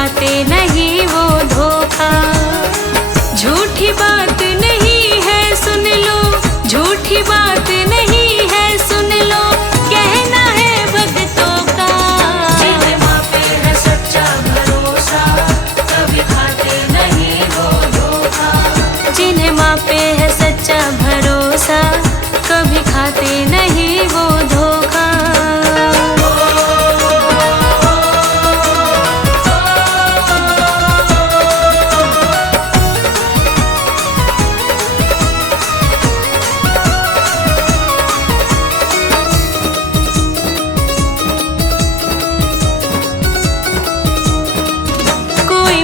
खाते नहीं वो धोखा। झूठी बात नहीं है सुन लो, झूठी बात नहीं है सुन लो, कहना है भक्तों का। जिन्हें माँ पे है सच्चा भरोसा, कभी खाते नहीं वो धोखा। जिन्हें माँ पे है सच्चा भरोसा, कभी खाते नहीं वो धोखा।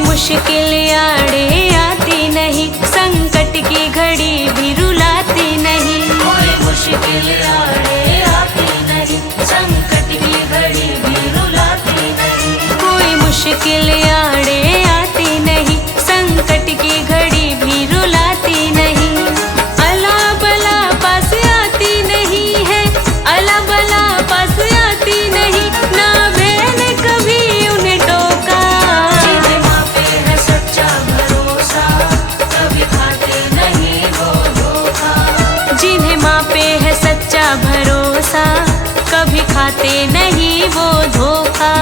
मुश्किल आड़े आती नहीं, संकट की घड़ी भी रुलाती नहीं। कोई मुश्किल आड़े आती नहीं, संकट की घड़ी भी रुलाती नहीं। कोई मुश्किल आड़े आती नहीं, संकट की घड़ी भी रुलाती नहीं। अला बला पास आती नहीं है, अला बला पास आती नहीं, ना बहन कभी उन्हें टोका। जिन्हें माँ पे है सच्चा भरोसा, कभी खाते नहीं वो धोखा। जिन्हें माँ पे है सच्चा भरोसा, कभी खाते नहीं वो धोखा।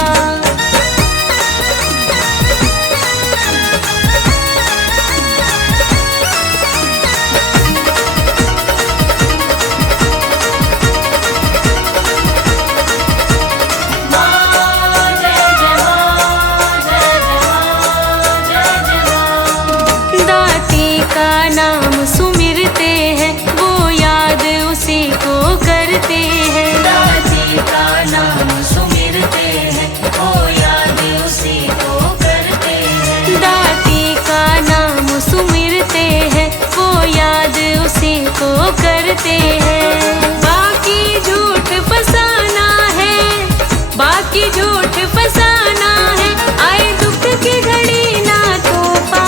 दाती का नाम सुमिरते हैं, वो याद उसी को करते हैं। दाती का नाम सुमिरते हैं, वो याद उसी को करते हैं। दाती का नाम सुमिरते हैं, वो याद उसी को करते हैं। बाकी झूठ फसाना है, बाकी झूठ फसाना है, आए दुख की घड़ी ना तोपा।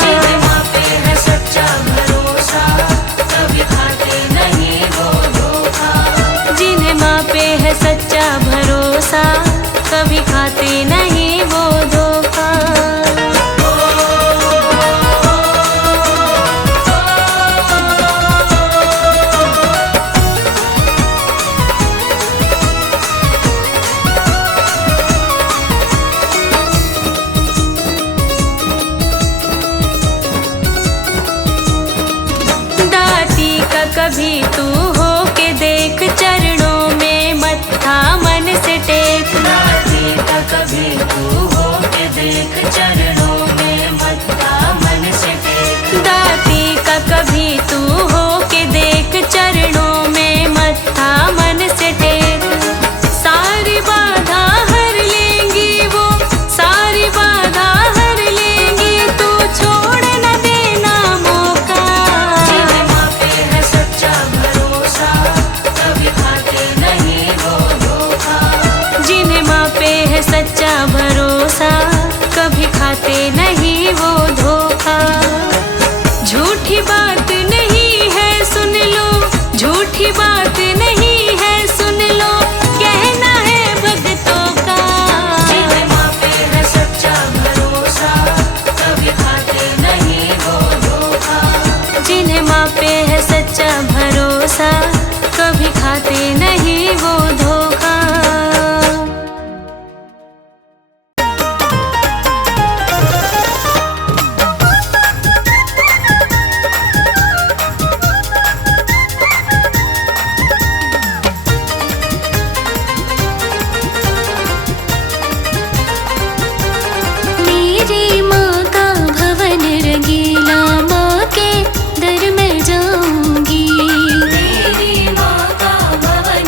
जिन्हें माँ पे है सच्चा भरोसा, कभी खाते नहीं वो धोखा। जिन्हें माँ पे है सच्चा भरोसा, कभी खाते नहीं वो धोखा। दाती का कभी तू हो के देख, चरणों में मत्था मन से टेक। दाती का कभी तू हो के देख, चरणों में मत्था मन से टेक। दाती का कभी तू हो के देख, चरणों में मत्था मन से टेक। सारी बाधा हर लेंगी वो, सारी बाधा हर लेंगी, तू छोड़ न देना मौका। जिन्हें माँ पे है सच्चा भरोसा, कभी खाते नहीं वो धोखा। जिन्हें माँ पे है सच्चा भरोसा, कभी खाते नहीं वो धोखा। झूठी बात नहीं है सुन लो, झूठी बात नहीं है सुन लो, कहना है भक्तों का। जिन्हें माँ पे है सच्चा भरोसा, कभी खाते नहीं वो धोखा। जिन्हें माँ पे है सच्चा भरोसा, कभी खाते नहीं वो धोखा। मेरी माँ का भवन रंगीला, माँ के दर में जाऊंगी। मेरी माँ का भवन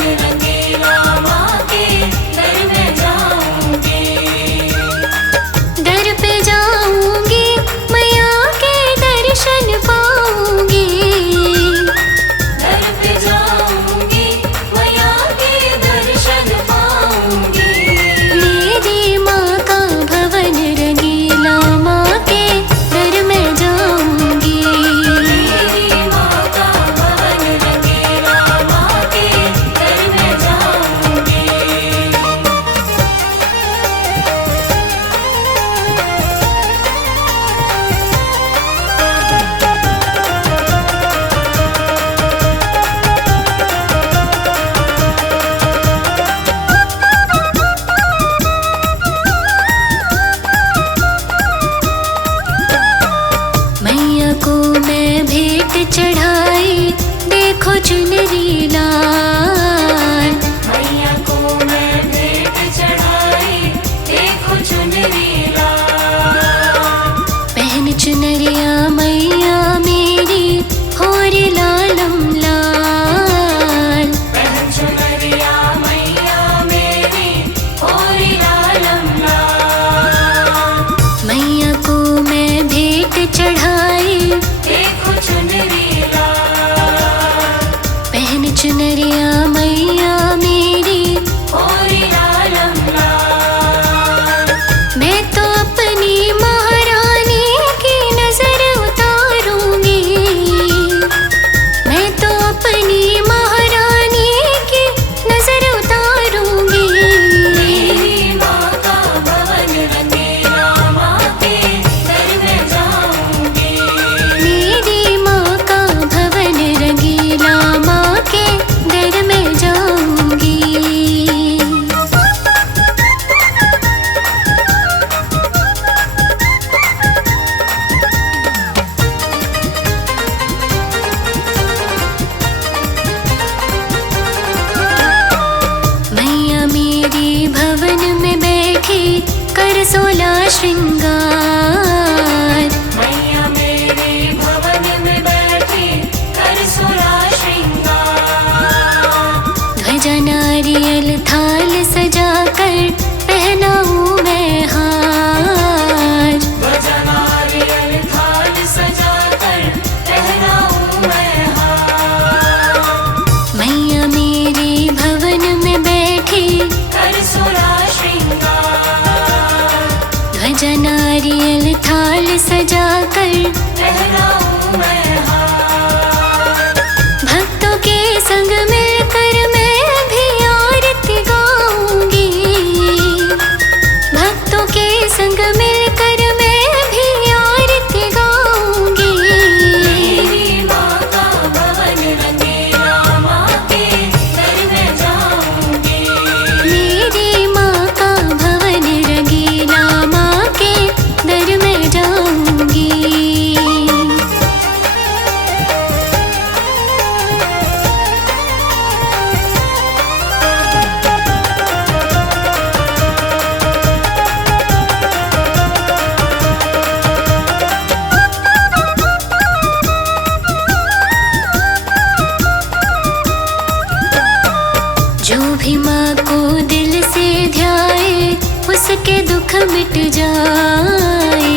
चुनरिया मैया मेरी ओरी लालम लाल। मैं तो अपनी महारानी की नजर उतारूंगी, मैं तो अपनी महारानी की नजर उतारूंगी। मेरी माँ का भवन रंगीला, माँ के दर में जाऊंगी। मेरी माँ का भवन रंगीला, माँ के दर में जाऊंगी। मैया मेरी भवन में बैठी कर 16 श्रृंगार। मैया मेरे भवन में बैठी कर 16 श्रृंगार। ध्वजा नारियल थाल सजाकर पहनाऊं मैं हार। ध्वजा नारियल थाल सजाकर पहनाऊं मैं हार। मैया मेरी भवन में बैठी कर 16 श्रृंगार। ध्वजा नारियल थाल सजाकर पहनाऊं मैं हार। भक्तों के संग मिलकर मैं भी आरती गाऊंगी। भक्तों के संग मिलकर मैं भी आरती गाऊंगी। मेरी माँ का भवन रंगीला, माँ के दर में जाऊंगी। मेरी माँ का भवन रंगीला, माँ के दर में जाऊंगी। जो भी माँ को दिल से ध्याए उसके दुख मिट जाए।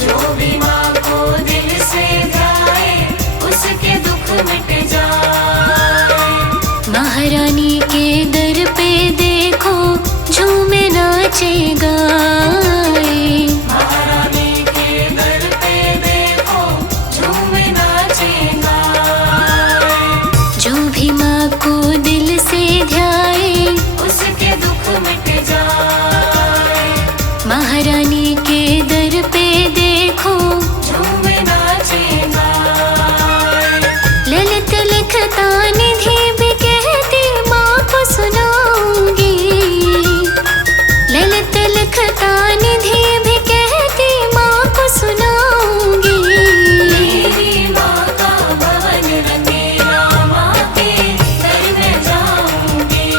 जो भी माँ को दिल से ध्याए, उसके दुख मिट जाए। महारानी के दर पे देखो झूमे नाचे गाए। महारानी के दर पे देखो झूमे नाचे गाए। जो भी माँ को दिल से ध्याए उसके दुख मिट जाए। महारानी के दर पे देखो झूमे नाचे गाए। ललित लिखता निधि भी कहती माँ को सुनाऊंगी। ललित लिखता निधि भी कहती माँ को सुनाऊंगी। मेरी माँ का भवन रंगीला, माँ के दर में जाऊंगी।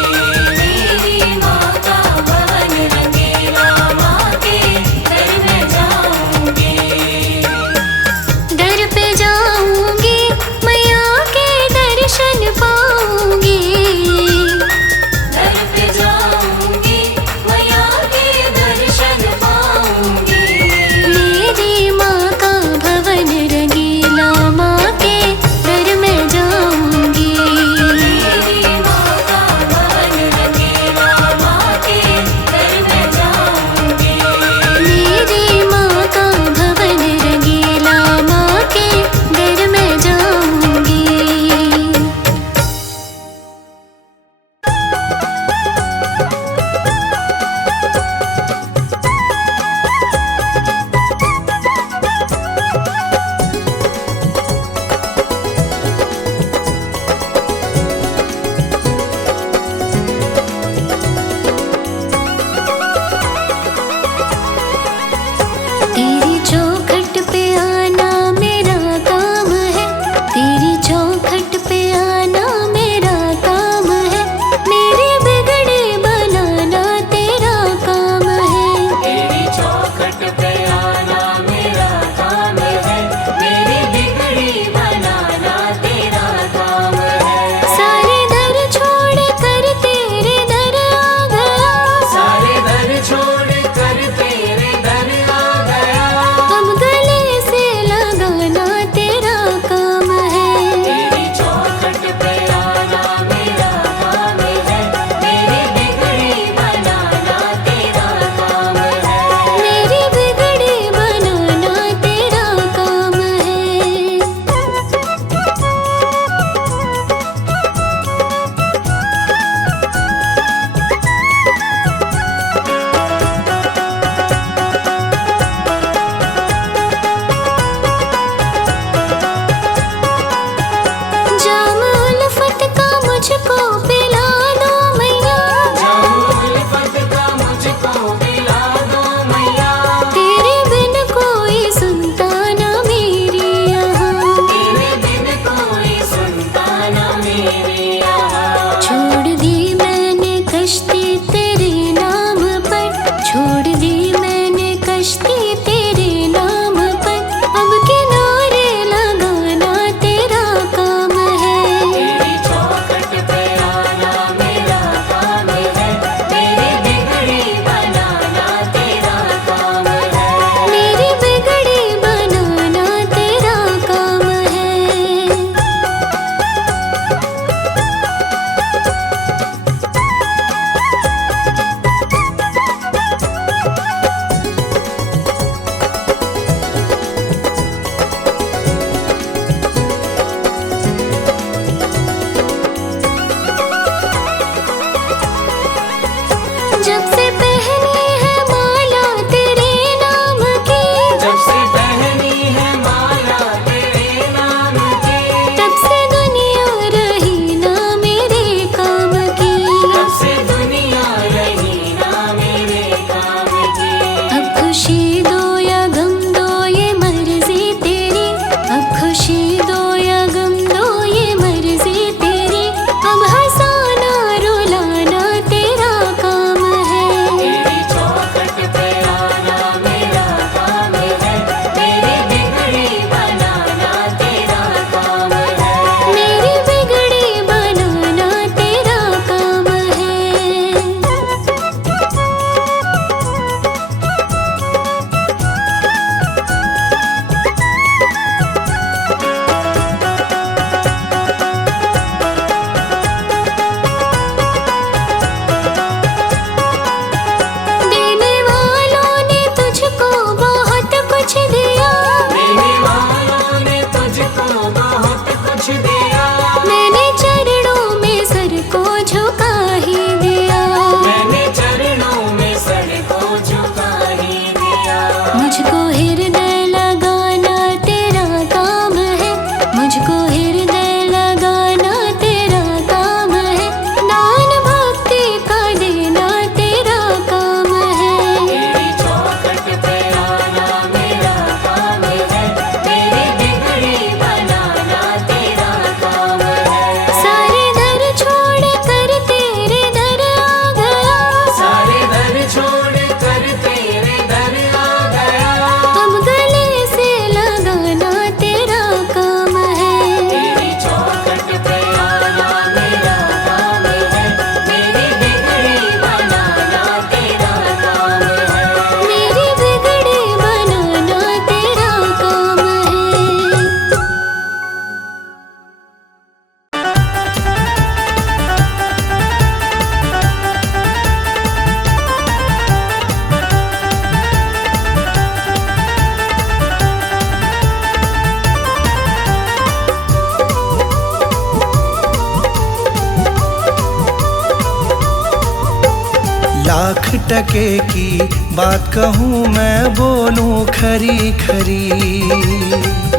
लाख टके की बात कहूँ मैं बोलूँ खरी खरी।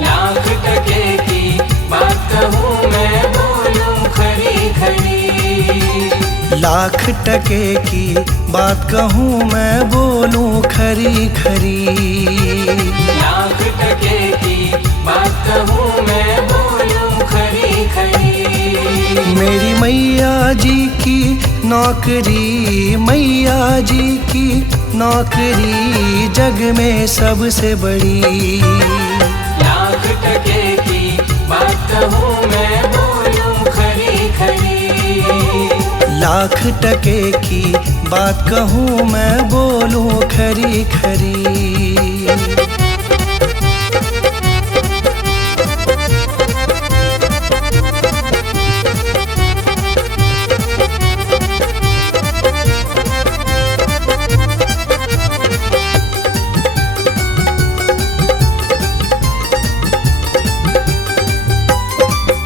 लाख टके की बात कहूँ मैं बोलूँ खरी खरी। लाख टके की बात कहूँ मैं बोलूँ खरी खरी। लाख टके की बात कहूँ मैं बोलूँ खरी खरी। मेरी मैया जी की नौकरी, मैया जी की नौकरी जग में सबसे बड़ी। लाख टके की बात कहूँ मैं बोलूँ खरी खरी। लाख टके की बात कहूँ मैं बोलूँ खरी खरी।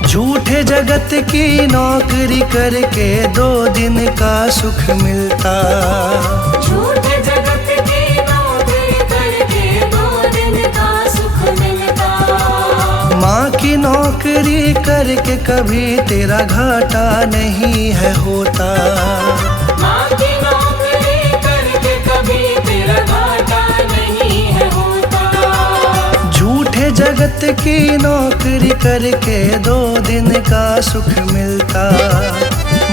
झूठे जगत की नौकरी करके 2 दिन का सुख मिलता। झूठे जगत की नौकरी करके 2 दिन का सुख मिलता। माँ की नौकरी करके कभी तेरा घाटा नहीं है होता। माँ की नौकरी करके कभी तेरा घाटा नहीं है होता। झूठे जगत की नौकरी करके 2 दिन का सुख मिलता।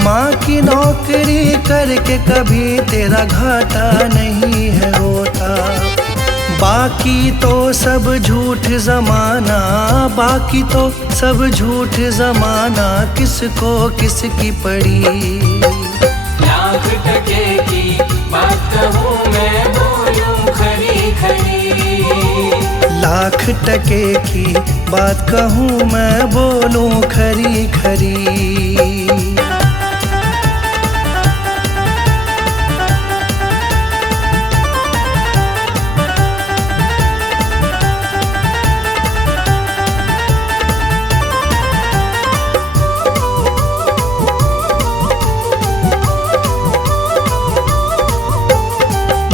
माँ की नौकरी करके कभी तेरा घाटा नहीं है होता। बाकी तो सब झूठ जमाना, बाकी तो सब झूठ जमाना, किसको किसकी पड़ी। लाख टके की बात कहूँ मैं बोलूँ खरी खरी। लाख टके की बात कहूँ मैं बोलूँ खरी खरी।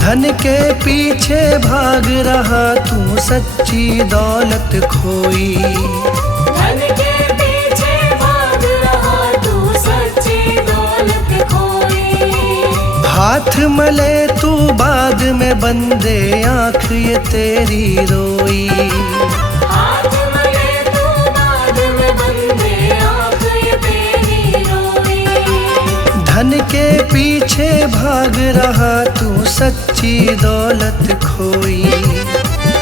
धन के पीछे भाग रहा तू सच्ची दौलत खोई। धन के पीछे भाग रहा तू सच्ची दौलत खोई। हाथ मले तू बाद में बंदे आँख ये तेरी रोई। हाथ मले तू बाद में बंदे आँख ये तेरी रोई। धन के पीछे भाग रहा तू सच्ची दौलत खोई।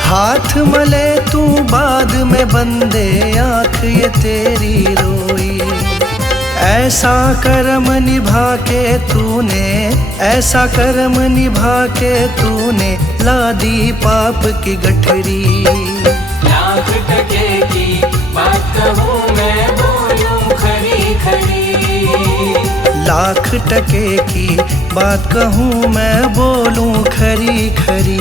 हाथ मले तू बाद में बंदे आँख ये तेरी रोई। ऐसा कर्म निभा के तूने, ऐसा कर्म निभा के तूने ला दी पाप की गठरी। लाख टके की बात कहूँ मैं बोलूँ खरी खरी। लाख टके की बात कहूँ मैं बोलूँ खरी खरी।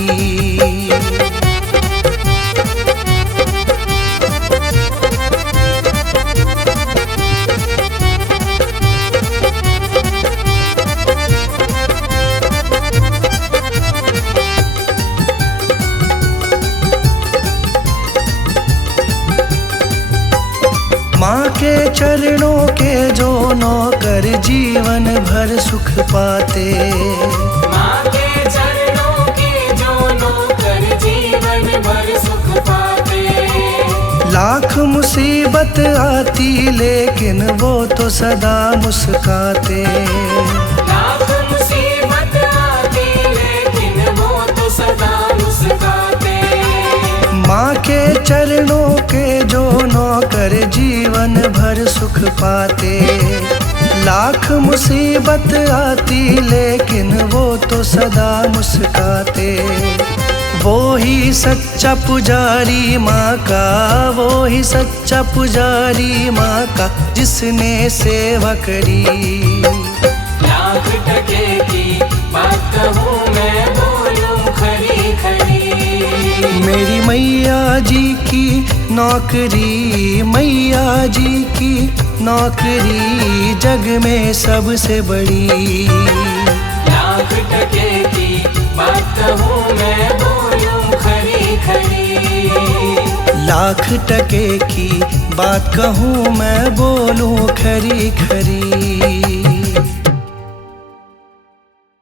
माँ के चरणों के जो नौकर जीवन भर सुख पाते। माँ के चरणों के जो नौकर जीवन भर सुख पाते। लाख मुसीबत आती लेकिन वो तो सदा मुस्काते। लाख मुसीबत आती लेकिन वो तो सदा मुस्काते। माँ के चरणों के जो नौकर जीवन भर सुख पाते। लाख मुसीबत आती लेकिन वो तो सदा मुस्काते। वो ही सच्चा पुजारी माँ का, वो ही सच्चा पुजारी माँ का जिसने सेवा करी। लाख टके की बात कहूँ मैं बोलूँ खरी खरी। मेरी मैया जी की नौकरी, मैया जी की नौकरी जग में सबसे बड़ी। लाख टके की बात कहूँ मैं बोलूं खरी खरी। लाख टके की बात कहूँ मैं बोलूं खरी खरी।